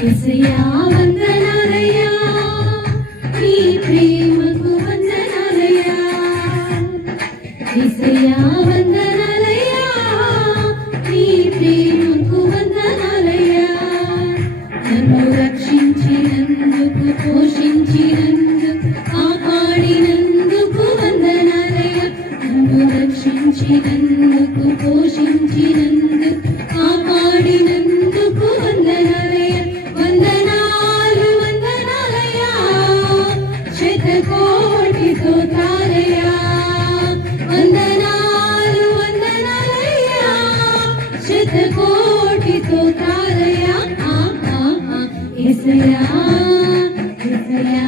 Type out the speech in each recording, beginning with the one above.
యేసయ్యా వందనాలయ్యా నీ ప్రేమకు వందనాలయ్యా యేసయ్యా వందనాలయ్యా నీ ప్రేమకు వందనాలయ్యా నన్ను రక్షించినందుకు పోషించినందుకు కాపాడినందుకు వందనాలయ్యా నన్ను రక్షించినందుకు పోషించినందుకు కాపాడినందుకు వందనాలయ్యా వందనాలు వందనాలయ్యా శతకోటి స్తోత్రాలయ్యా వందనాలు వందనాలయ్యా శతకోటి స్తోత్రాలయ్యా యేసయ్యా యేసయ్యా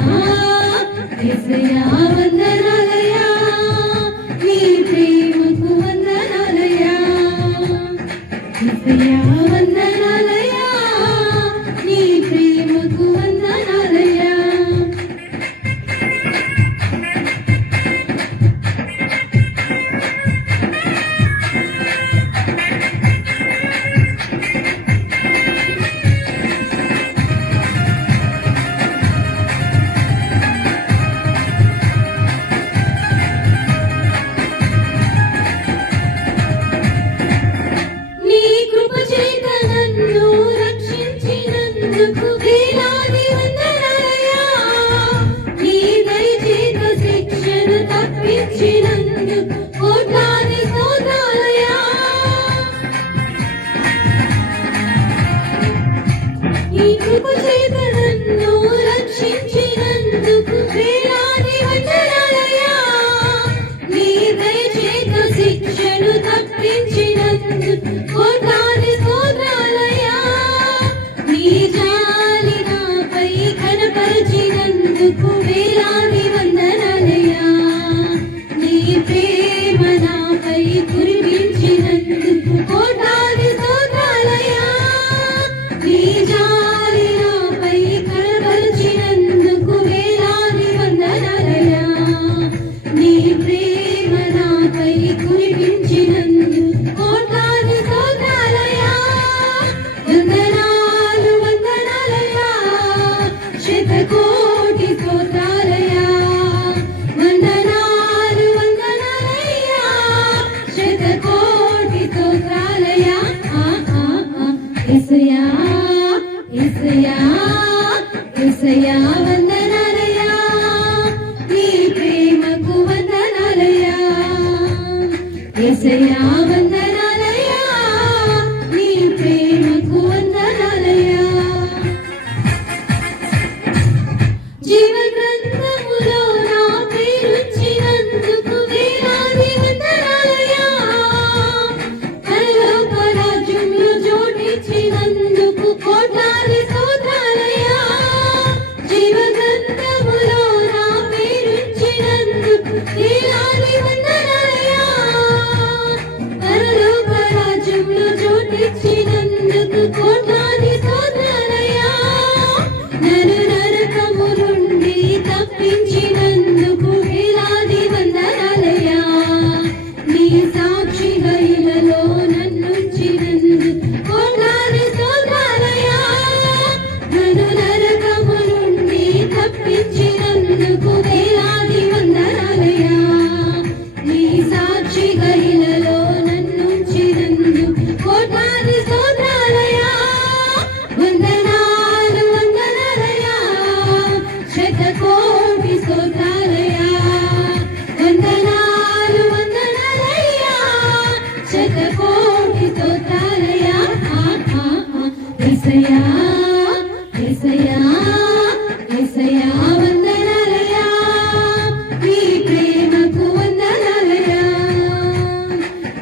యేసయ్యా వందనాలయ్యా నీ ప్రేమకు వందనాలయ్యా యేసయ్యా వందనాలయ్యా నీ ప్రేమకు వందనాలయ్యా నీ కృప చేత నన్ను రక్షించినందుకు వేలాది వందనాలయ్యా నీ దయ చేత శిక్షను తప్పించినందుకు కోట్లాది స్తోత్రాలయ్యా నీ కృప చేత నన్ను రక్షించినందుకు వేలాది వందనాలయ్యా నీ దయ చేత శిక్షను తప్పించినందుకు కోట్లాది స్తోత్రాలయ్యా నీ జాలి నాపై కనపరిచినందుకు వేలాది వందనాలయ్యా నీ ప్రేమ నాపై కురిపించినందుకు కోట్లాది స్తోత్రాలయ్యా నీ జాలి నాపై కనపరిచినందుకు వేలాది వందనాలయ్యా నీ ప్రేమ నాపై కురిపించినందుకు కోట్లాది స్తోత్రాలయ్యా వందనాలు వందనాలయ్యా శతకోటి స్తోత్రాలయ్యా వందనాలు వందనాలయ్యా శతకోటి స్తోత్రాలయ్యా యేసయ్యా యేసయ్యా యేసయ్యా వందనాలయ్యా నీ ప్రేమకు వందనాలయ్యా యేసయ్యా వందనాలయ్యా నీ ప్రేమకు వందనాలయ్యా జీవ గ్రంథములో నా పేరుంచినందుకు వేలాది వందనాలయ్యా పరలోక రాజ్యంలో జోడించినందుకు కోట్లాది స్తోత్రాలయ్యా జీవ గ్రంథములో నా పేరుంచినందుకు వేలాది వందనాలయ్యా పరలోక రాజ్యంలో జోడించినందుకు కోట్లాది స్తోత్రాలయ్యా నన్ను నరకము నుండి తప్పించినందుకు వేలాది వందనాలయ్యా నీ సాక్షిగా ఇలలో నన్నుంచినందుకు కోట్లాది స్తోత్రాలయ్యా నన్ను నరకము నుండి తప్పించినందుకు వేలాది వందనాలయ్యా నీ సాక్షిగా ఇలలో నన్నుంచినందుకు కోట్లాది స్తోత్రాలయ్యా వందనాలు వందనాలయ్యా శతకోటి స్తోత్రాలయ్యా వందనాలు వందనాలయ్యా శతకోటి స్తోత్రాలయ్యా యేసయ్యా యేసయ్యా యేసయ్యా వందనాలయ్యా నీ ప్రేమకు వందనాలయ్యా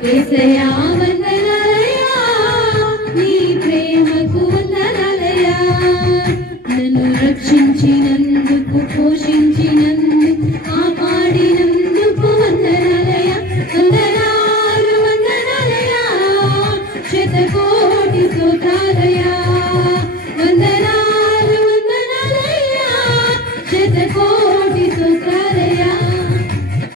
యేసయ్యా